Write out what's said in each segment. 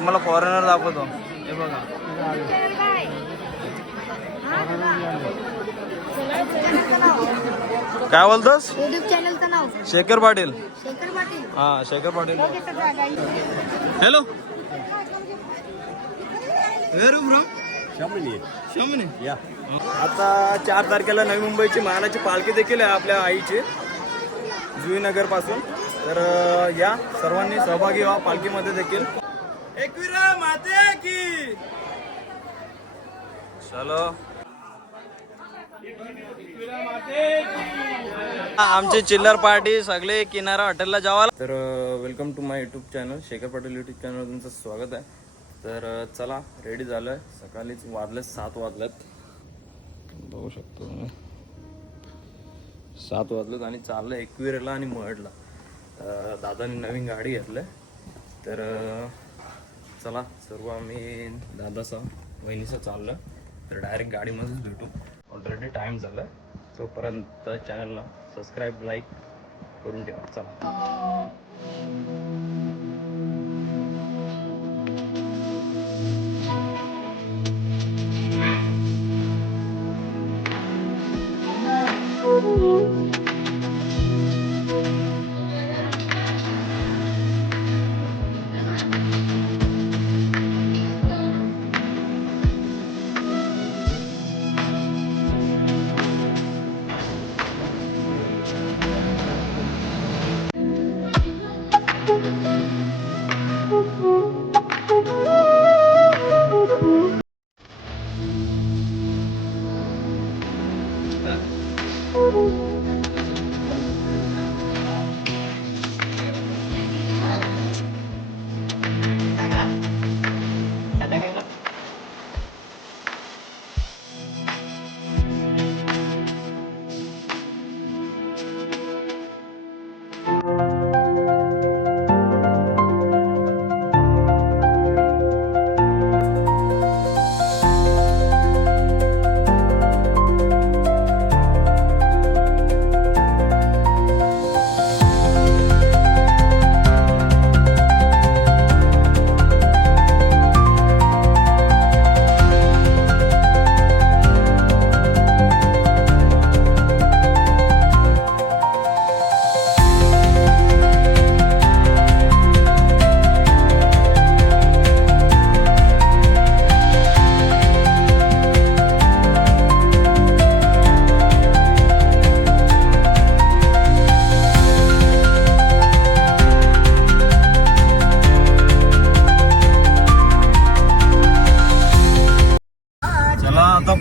तुम्हाला फॉरेनर दाखवतो. हे बघा. काय बोलतोस? युट्यूब चॅनलचं नाव शेखर पाटील. शेखर पाटील. हा शेखर पाटील. हॅलो. शामनी. या. आता 4 तारखेला नवी मुंबईची महाराची पालखी देखील आहे आपल्या आईची जुईनगर पासून. तर या सर्वांनी सहभागी व्हा पालखीमध्ये देखील. एकविरा माते की चलो. आमची चिल्लर पार्टी सगळे किनारा हॉटेलला जावाला. तर welcome to my YouTube channel Shekhar Patil YouTube channel तुमचं स्वागत आहे. तर चला रेडी झालोय. सकाळीच वाजले 7 वाजलेत बघू शकतो तुम्ही. 7 वाजलेत आणि चाललं एकविरेला आणि मळडला. दादाने नवीन गाडी घेतलंय. तर चला सर्व आम्ही दादाचा वहिनीचा चाललं. तर डायरेक्ट गाडीमध्येच भेटू. ऑलरेडी टाईम झाला. तोपर्यंत चॅनलला सबस्क्राईब लाईक करून ठेवा. चला.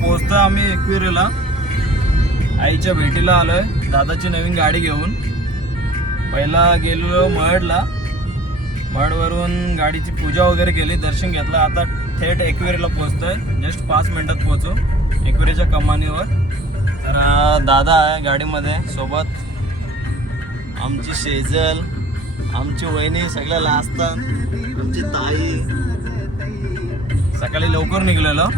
पोहोचतो आम्ही एकविरेला. आईच्या भेटीला आलोय दादाची नवीन गाडी घेऊन. पहिला गेलो मळडला. मळडवरून गाडीची पूजा वगैरे केली, दर्शन घेतलं. आता थेट एकविरेला पोहोचतोय. जस्ट 5 मिनिटात पोहोचू एकविरेच्या कमानीवर. तर दादा आहे गाडीमध्ये सोबत. आमची शेजल, आमची वहिनी सगळ्या लाजतात, आमची ताई. सकाळी लवकर निघलेलो.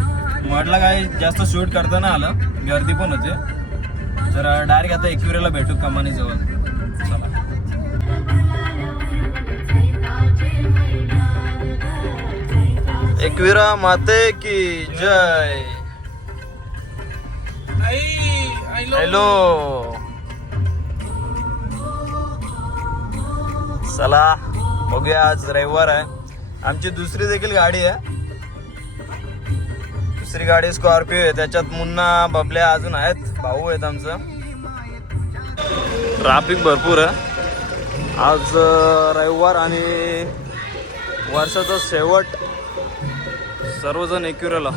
मळडला काय जास्त शूट करता नाही आलं, गर्दी पण होते. तर डायरेक्ट आता एकविरेला भेटू कमानी जवळ. चला. एकविरा माते की जय. हॅलो. चला बघूया. आज रविवार आहे. आमची दुसरी देखील गाडी आहे. दुसरी गाडी स्कॉर्पिओ आहे. त्याच्यात मुन्ना बबल्या अजून आहेत, भाऊ आहेत आमचं. ट्रॅफिक भरपूर आहे आज. रविवार आणि वर्षाचा शेवट. सर्वजण एकविरेला.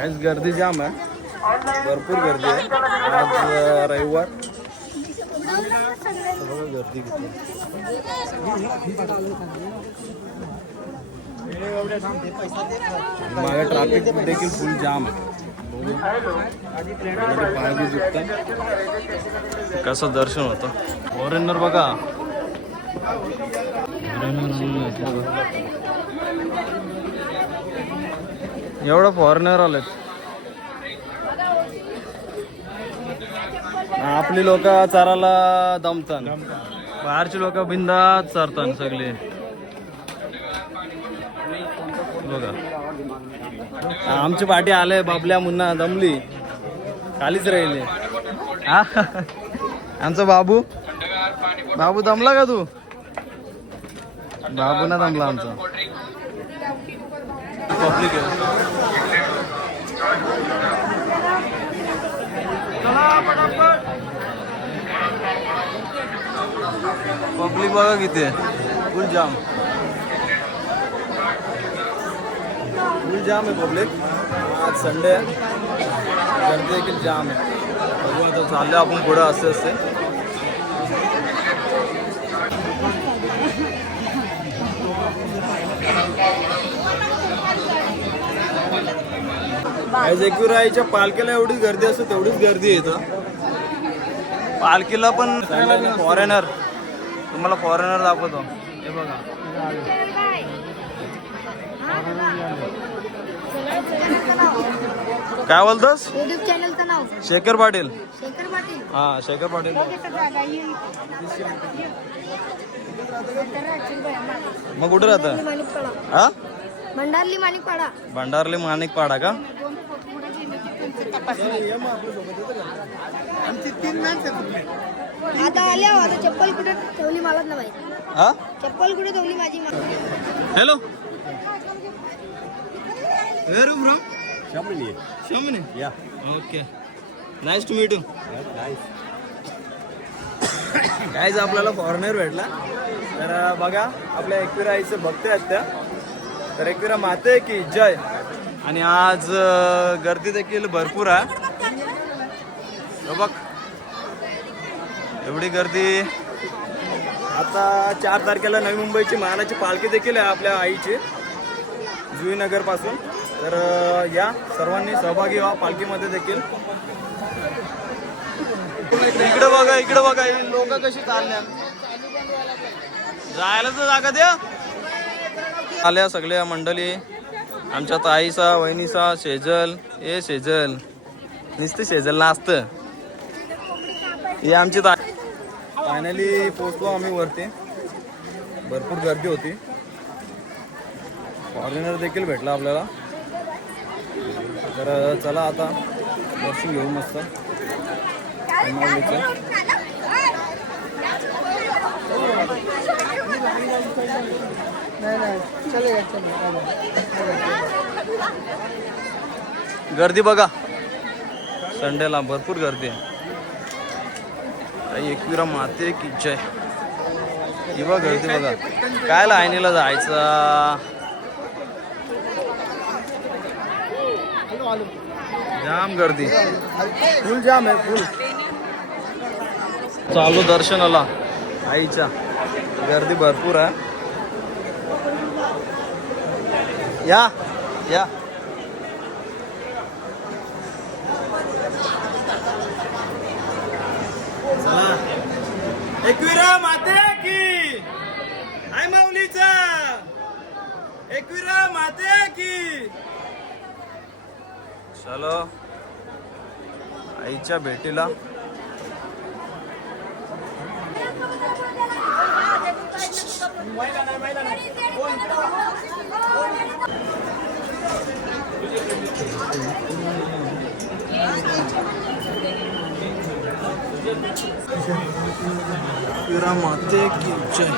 आज गर्दी जाम आहे, भरपूर गर्दी आहे आज रविवार. गर्दी किती. मागे ट्रॅफिक देखील फुल जाम आहे. कसं दर्शन होतं. फॉरेनर बघा. एवढं फॉरेनर आलेत. आपली लोक चाराला दमतात, बाहेरची लोक बिंदात चारतात सगळे. बघा आमची पाठी आले, बाबल्या मुन्ना दमली, खालीच राहिले. हा आमचा बाबू दमला का तू? बाबू ना दमला आमचा. पब्लिक पब्लिक बघा किती फुल जाम आहे पब्लिक. आज संडे आहे, गर्दी देखील जाम आहे. बघू आता चाललं आपण पुढं असते आज एकविराईच्या पालखीला एवढीच गर्दी असते, तेवढीच गर्दी येतं पालखीला. पण फॉरेनर, तुम्हाला फॉरेनर दाखवतो. हे बघा काय बोलतोस? युट्यूब चॅनलचं नाव शेखर पाटील. शेखर पाटील. हा शेखर पाटील. मग कुठे राहतं? हा भंडारली माणिकपाडा. भंडारली माणिकपाडा का? आता आल्या, आता चप्पल कुठे ठेवली मलाच नाही माहिती. हा चप्पल कुठे ठेवली माझी. Hello, where are you from? Chamonix. Chamonix? Yeah. Okay. Nice to meet you. Nice. काहीच आपल्याला फॉरेनर भेटला. तर बघा आपल्या एकविरा आईचं भक्त आहेत त्या. तर एकविरा माते की जय. आणि आज गर्दी देखील भरपूर आहे. बघ एवढी गर्दी. आता 4 तारखेला नवी मुंबईची मानाची पालखी देखील आहे आपल्या आईची, जुईनगर पासून. तर या सर्वांनी सहभागी व्हा पालखीमध्ये देखील. इकडे बघा लोक कशी चालल्या, जायला तर जागा द्या. आल्या सगळ्या मंडळी. आमच्या ताईचा, वहिनीचा, शेजल. ए शेजल नुसतं शेजल नाचत. ही आमची ताई. फायनली पोचलो आम्ही वरती. भरपूर गर्दी होती, फॉरेनर देखील भेटला आपल्याला. तर चला आता दर्शन घेऊ मस्त. गर्दी बघा, संडेला भरपूर गर्दी आहे. एकविरा माते की जय. ही बघ गर्दी बघा, काय लाईनीला जायचं. जाम गर्दी, फुल जाम आहे फुल. चालू दर्शनाला आईच्या, गर्दी भरपूर आहे. या या चला. एकविरा माते की, आई माऊलीचा एकविरा माते की. चलो आईच्या भेटीला. एकविरा माते की जय.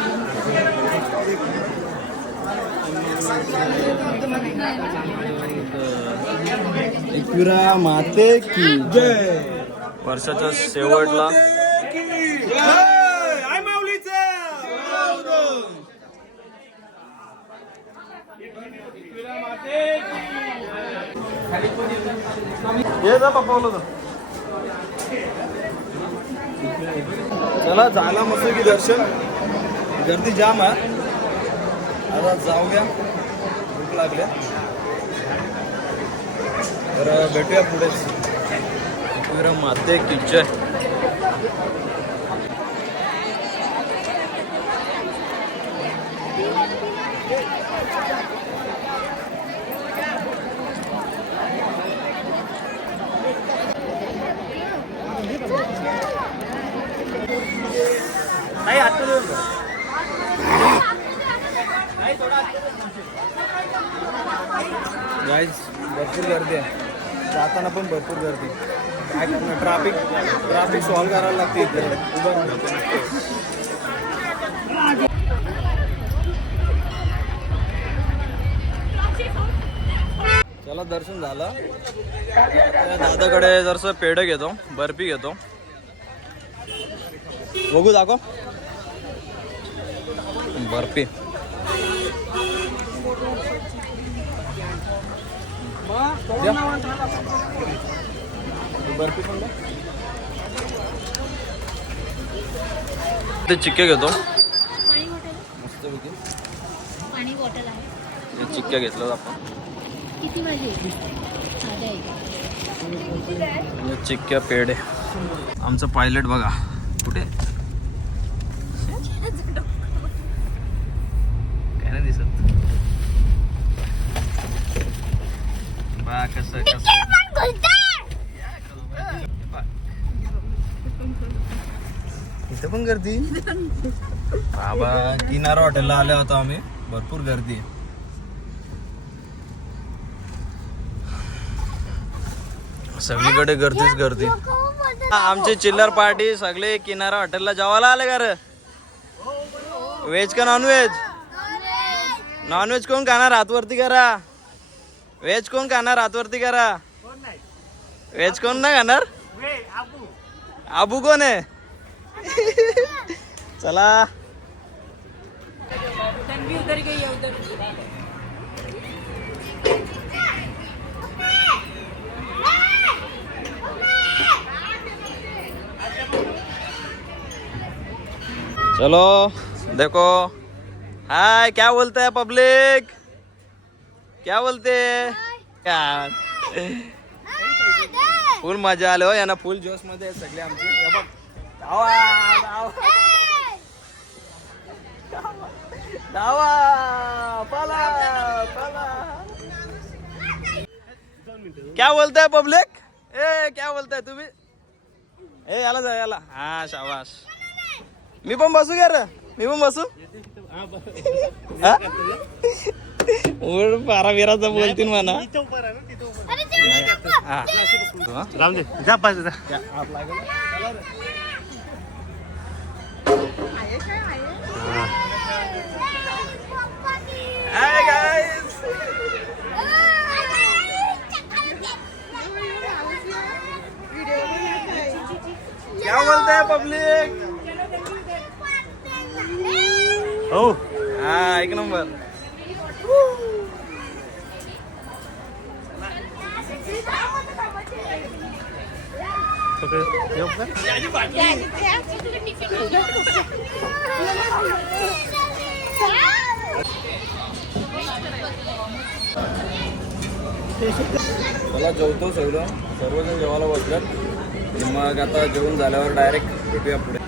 एकविरा माते की जय. वर्षाच्या शेवटला ये जा पप्पा. चला झाला मस्त की दर्शन. गर्दी जाम आहे. आता जाऊया, भूक लागल्या. तर भेटूया पुढेच. एकविरा माते की जय. गाईज भरपूर गर्दी आहे, जाताना पण भरपूर गर्दी. काय करणार, ट्रॅफिक सॉल्व करायला लागते इथे उभं राहून. चला दर्शन झालं. आता दादाकडे जरासं पेढ घेतो, बर्फी घेतो. बघू दाखव बर्फी. बर्फी पण ते चिक्के घेतो मस्त पैकी. पाणी बॉटल आहे. हे चिक्क्या घेतलं आपण. किती वाजले? हे चिक्क्या पेढे. आमचं पायलट बघा कुठे काय नाही दिसत. बा कसं इथे पण गर्दी. बाबा किनारा हॉटेलला आले होतो आम्ही, भरपूर गर्दी. सगळीकडे गर्दीच गर्दी. आमची चिल्लर पार्टी सगळे किनारा हॉटेलला जेवायला आले का रे? व्हेज का नॉनव्हेज? नॉनव्हेज कोण खाणार हातवरती करा. व्हेज कोण खाणार हातवरती करा. व्हेज कोण नाही खाणार? आबू कोण आहे? चला चलो देखो. हाय क्या बोलते हैं पब्लिक, क्या बोलते क्या? फुल मजा आलो यांना, फुल जोश मध्ये सगळे आमचे. हे बघ धावा धावा पला पला. क्या बोलताय पब्लिक? ए क्या बोलताय तुम्ही? ए याला जा याला. हा शाबाश. मी पण बसू घ्या रे, मी पण बसू. पारा विराचा बोलतील म्हणा. राम दे जा पास जा. हाय गाइस, क्या बोलते हैं पब्लिक? हो हा एक नंबर. मला जेवतो सर्वजण जेवायला बसल्यात. मग आता जेवण झाल्यावर डायरेक्ट भेटूया पुढे.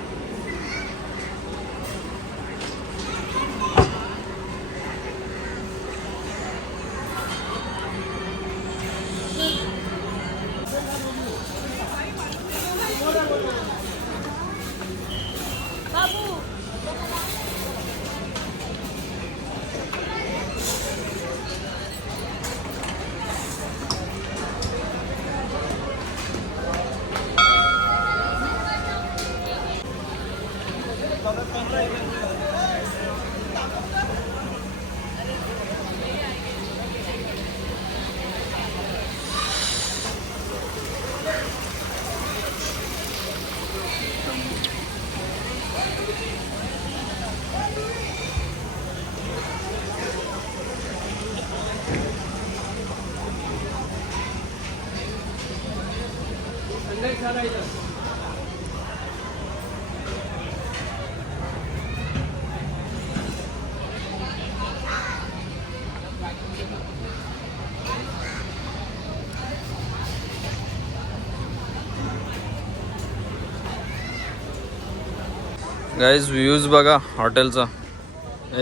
गाइस व्ह्यूज बघा हॉटेलचा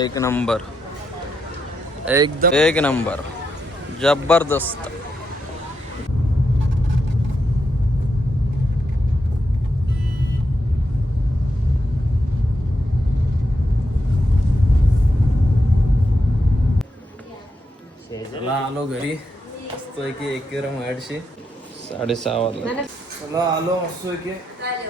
एक नंबर, एकदम एक नंबर, जबरदस्त. चला आलो घरी मस्त की 1 किलो 800 6:30 वाजला. चला आलो मस्त की